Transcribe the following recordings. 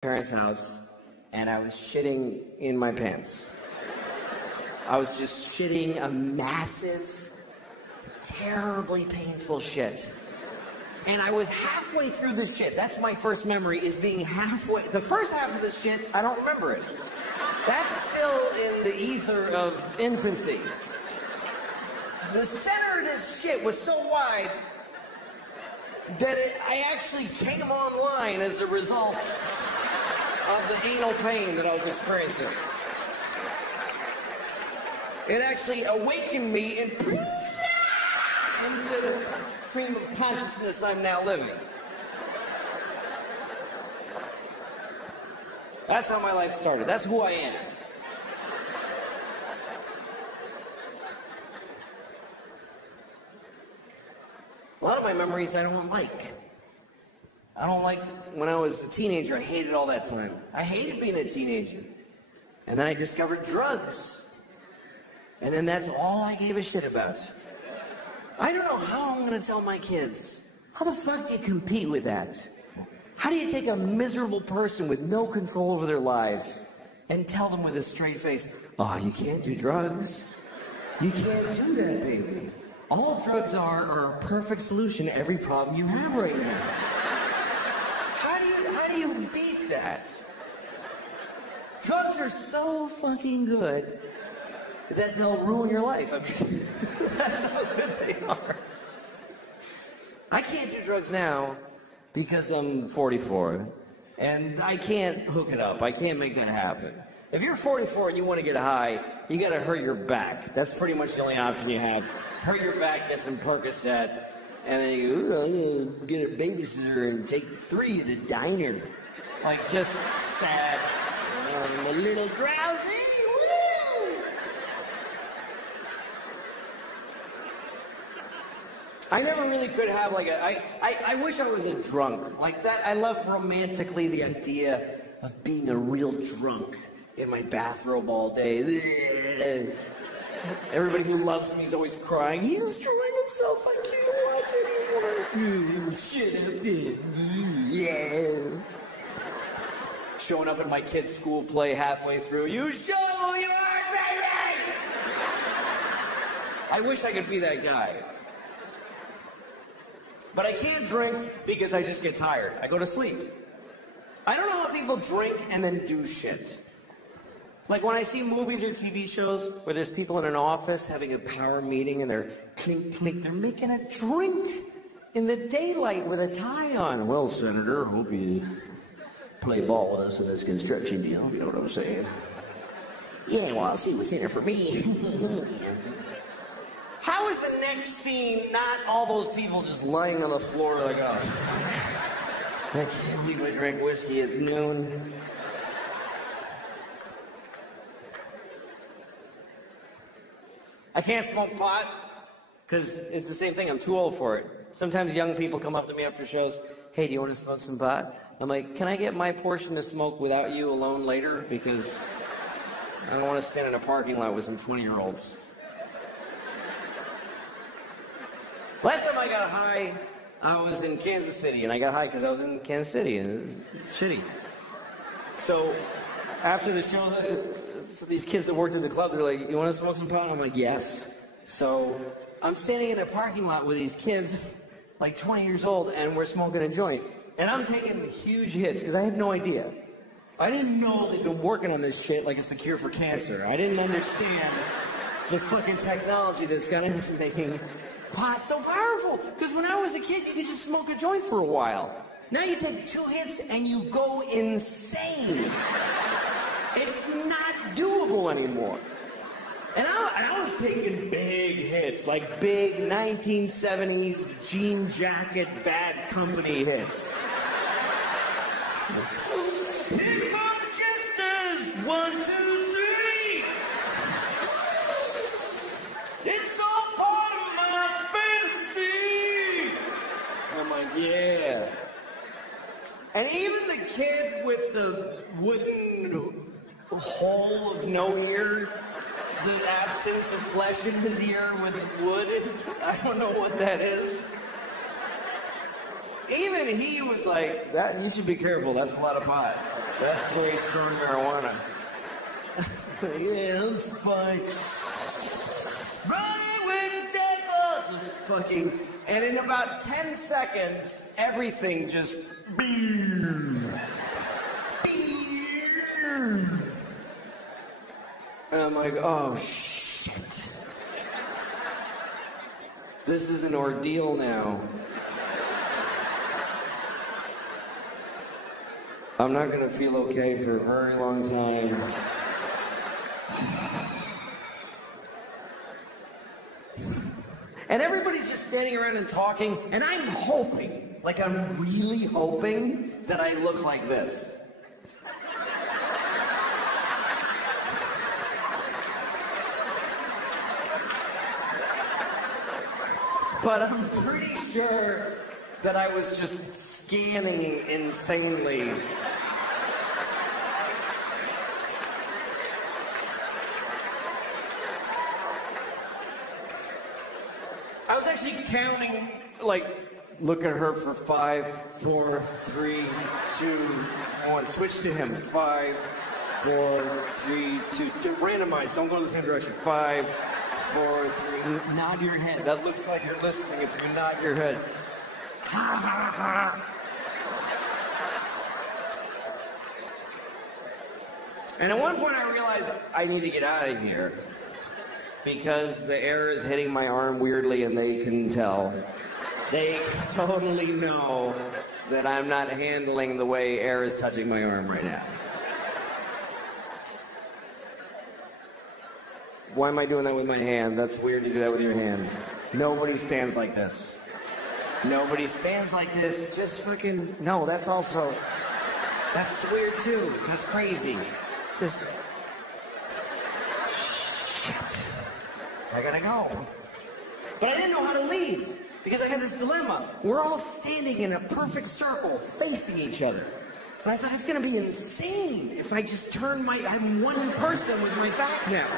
parents' house, and I was shitting in my pants. I was just shitting a massive, terribly painful shit. And I was halfway through the shit. That's my first memory, is being halfway. The first half of the shit, I don't remember it. That's still in the ether of infancy. The center of this shit was so wide that I actually came online as a result of the anal pain that I was experiencing. It actually awakened me into the stream of consciousness I'm now living. That's how my life started. That's who I am. A lot of my memories I don't like. I don't like when I was a teenager. I hated all that time. I hated being a teenager. And then I discovered drugs. And then that's all I gave a shit about. I don't know how I'm going to tell my kids. How the fuck do you compete with that? How do you take a miserable person with no control over their lives and tell them with a straight face, oh, you can't do drugs. You can't do that, baby. All drugs are a perfect solution to every problem you have right now. How do you beat that? Drugs are so fucking good that they'll ruin your life. I mean, that's how good they are. I can't do drugs now because I'm 44, and I can't hook it up. I can't make that happen. If you're 44 and you want to get high, you got to hurt your back. That's pretty much the only option you have. Hurt your back, get some Percocet, and then you go, I'm going to get a babysitter and take 3 at a diner. Like, just sad. I'm a little drowsy. Woo! I never really could have, like, I wish I was a drunk. Like that, I love romantically the idea of being a real drunk in my bathrobe all day. Everybody who loves me is always crying. He's destroying himself. I can't watch anymore. Shut up, dude. Yeah. Showing up at my kid's school play halfway through. You show who you are, baby! I wish I could be that guy. But I can't drink because I just get tired. I go to sleep. I don't know how people drink and then do shit. Like when I see movies or TV shows where there's people in an office having a power meeting and they're clink, clink, they're making a drink in the daylight with a tie on. Well, Senator, hope you play ball with us in this construction deal, you know what I'm saying? Yeah, well, I'll see what's in it for me. How is the next scene not all those people just lying on the floor like, oh, I can't believe I drank whiskey at noon. I can't smoke pot because it's the same thing. I'm too old for it. Sometimes young people come up to me after shows, hey, do you want to smoke some pot? I'm like, can I get my portion to smoke without you alone later? Because I don't want to stand in a parking lot with some 20-year-olds. Last time I got high, I was in Kansas City, and I got high because I was in Kansas City, and it was shitty. So after the show, so these kids that worked at the club, they're like, you want to smoke some pot? I'm like, yes. So I'm standing in a parking lot with these kids, like 20 years old, and we're smoking a joint. And I'm taking huge hits because I had no idea. I didn't know they'd been working on this shit like it's the cure for cancer. I didn't understand the fucking technology that's gone into making pot so powerful. Because when I was a kid, you could just smoke a joint for a while. Now you take 2 hits and you go insane. It's not doable anymore. And I was taking big hits, like big 1970s jean jacket, Bad Company hits. Here come the jesters! 1, 2, 3! It's all part of my fantasy! I'm like, yeah. And even the kid with the wooden hole of no ear, the absence of flesh in his ear with wood, I don't know what that is. Even he was like, "That you should be careful. That's a lot of pot." That's very strong marijuana. Yeah, I'm fine. Running with the devil! Just fucking... And in about 10 seconds, everything just... And I'm like, oh, shit. This is an ordeal now. I'm not gonna feel okay for a very long time. And everybody's just standing around and talking, and I'm hoping, like I'm really hoping that I look like this. But I'm pretty sure that I was just scanning insanely. I was actually counting, like, look at her for 5, 4, 3, 2, 1. Switch to him. 5, 4, 3, 2. Randomize. Don't go in the same direction. 5, 4, 3. Nod your head. That looks like you're listening if you nod your head. Ha ha ha. And at one point I realized I need to get out of here because the air is hitting my arm weirdly and they can tell. They totally know that I'm not handling the way air is touching my arm right now. Why am I doing that with my hand? That's weird to do that with your hand. Nobody stands like this. Nobody stands like this. Just fucking... No, that's also... That's weird too. That's crazy. Just... Shit. I gotta go. But I didn't know how to leave because I had this dilemma. We're all standing in a perfect circle facing each other. And I thought it's gonna be insane if I just turn my... I'm one person with my back now.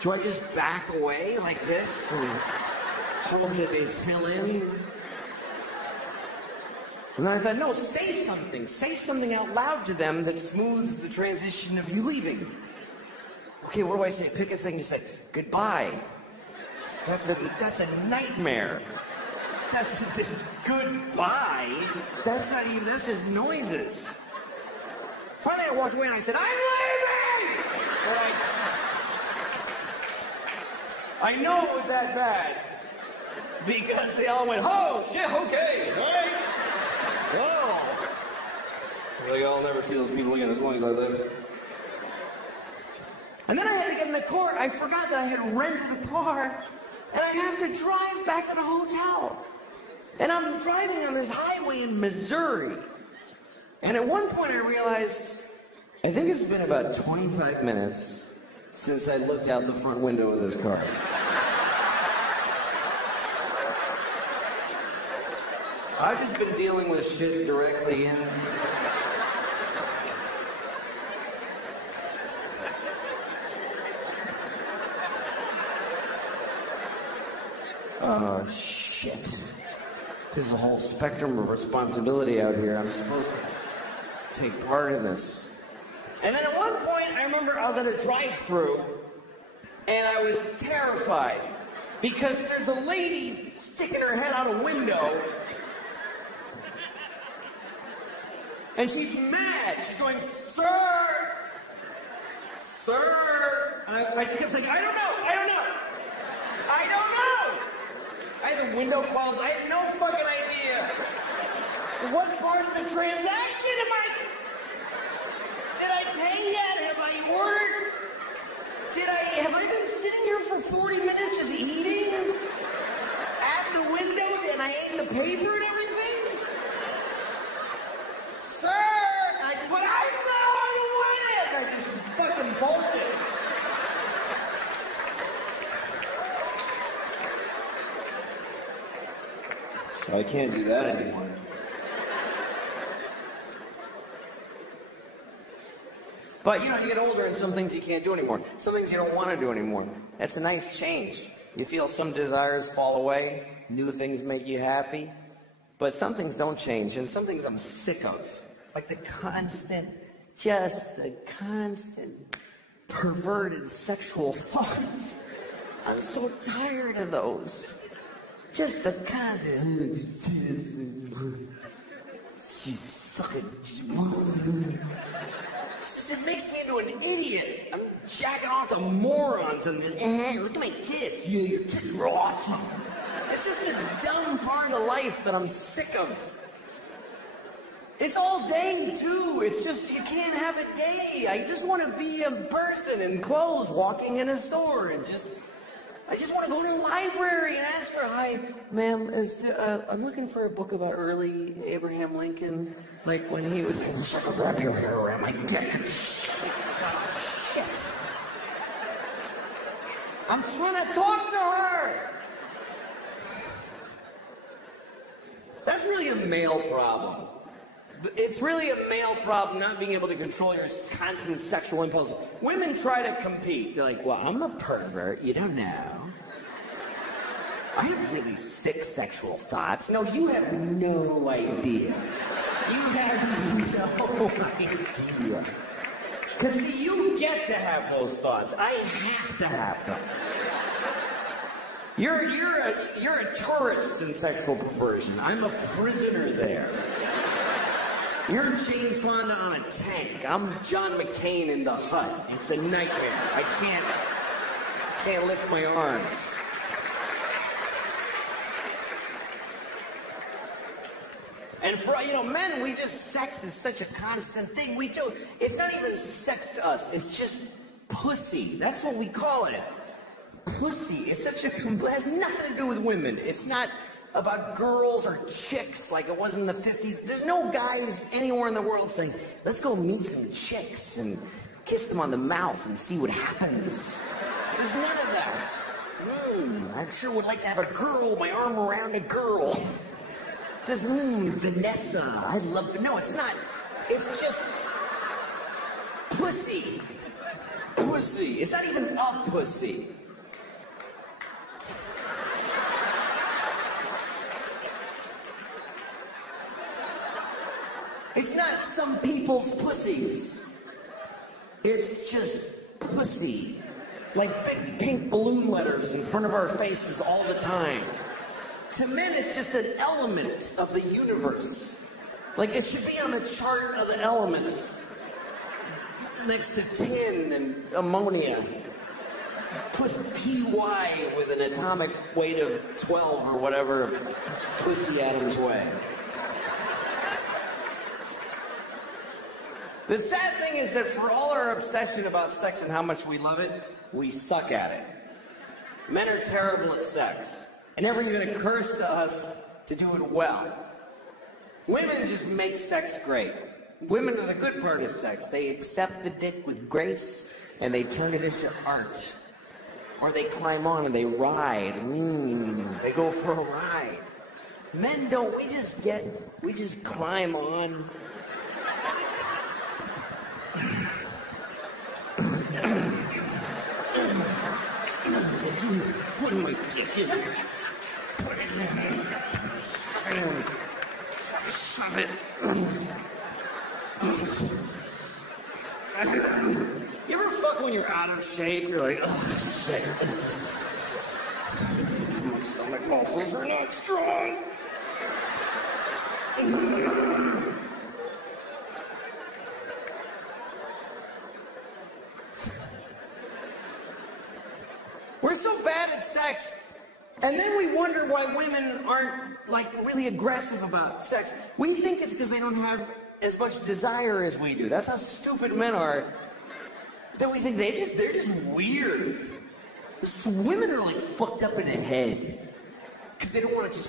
Do I just back away like this and hold it and fill in? And then I thought, no, say something. Say something out loud to them that smooths the transition of you leaving. Okay, what do I say? Pick a thing to say. Goodbye. That's a nightmare. That's just goodbye. That's not even, that's just noises. Finally, I walked away and I said, I'm leaving! And I know it was that bad because they all went, oh, shit, okay, all right. Oh. Like, I'll never see those people again as long as I live. And then I had to get in the car. I forgot that I had rented a car, and I have to drive back to the hotel. And I'm driving on this highway in Missouri. And at one point I realized, I think it's been about 25 minutes since I looked out the front window of this car. I've just been dealing with shit directly in. Oh, shit. There's a whole spectrum of responsibility out here. I'm supposed to take part in this. And then at one point, I remember I was at a drive-thru, and I was terrified because there's a lady sticking her head out a window, and she's mad. She's going, sir, sir. And I just kept saying, I don't know, I don't know, I don't know. I had the window closed. I had no fucking idea. What part of the transaction am I? Did I pay yet? Have I ordered? Have I been sitting here for 40 minutes just eating at the window and I ate the paper and everything? Sir! And I just went, I don't want it! And I just fucking bolted. So I can't do that anymore. But, you know, you get older and some things you can't do anymore. Some things you don't want to do anymore. That's a nice change. You feel some desires fall away. New things make you happy. But some things don't change, and some things I'm sick of. Like the constant perverted sexual thoughts. I'm so tired of those. Just the constant. She's fucking. It makes me into an idiot. I'm jacking off to morons and then, look at my tits. Yeah, your tits are awesome. It's just a dumb part of life that I'm sick of. It's all day, too. It's just, you can't have a day. I just want to be a person in clothes walking in a store and I just want to go to a library and ask her, hi, ma'am, I'm looking for a book about early Abraham Lincoln, like when he was, wrap your hair around my dick. Oh, shit. I'm trying to talk to her. That's really a male problem. It's really a male problem not being able to control your constant sexual impulses. Women try to compete. They're like, well, I'm a pervert. You don't know. I have really sick sexual thoughts. No, you have no idea. You have no idea. Because, see, you get to have those thoughts. I have to have them. You're a tourist in sexual perversion. I'm a prisoner there. You're Jane Fonda on a tank. I'm John McCain in the hut. It's a nightmare. I can't lift my arms. And for, men, sex is such a constant thing. It's not even sex to us. It's just pussy. That's what we call it. Pussy. It's such a, it has nothing to do with women. It's not about girls or chicks like it was in the 50s. There's no guys anywhere in the world saying, let's go meet some chicks and kiss them on the mouth and see what happens. There's none of that. I sure would like to have a girl, my arm around a girl. There's, Vanessa, I love, no, it's not. It's just pussy. Pussy. It's not even a pussy. It's not some people's pussies. It's just pussy. Like big pink balloon letters in front of our faces all the time. To men, it's just an element of the universe. Like it should be on the chart of the elements. Next to tin and ammonia. Put PY with an atomic weight of 12 or whatever pussy atoms weigh. The sad thing is that for all our obsession about sex and how much we love it, we suck at it. Men are terrible at sex. It never even occurs to us to do it well. Women just make sex great. Women are the good part of sex. They accept the dick with grace and they turn it into art. Or they climb on and they ride. They go for a ride. Men don't. We just climb on. Putting my dick in. Put it in. Shove it. You ever fuck when you're out of shape? You're like, oh shit. My stomach muscles are not strong. We're so bad at sex, and then we wonder why women aren't, like, really aggressive about sex. We think it's because they don't have as much desire as we do. That's how stupid men are. That we think they're just weird. Women are, like, fucked up in the head. Because they don't want to just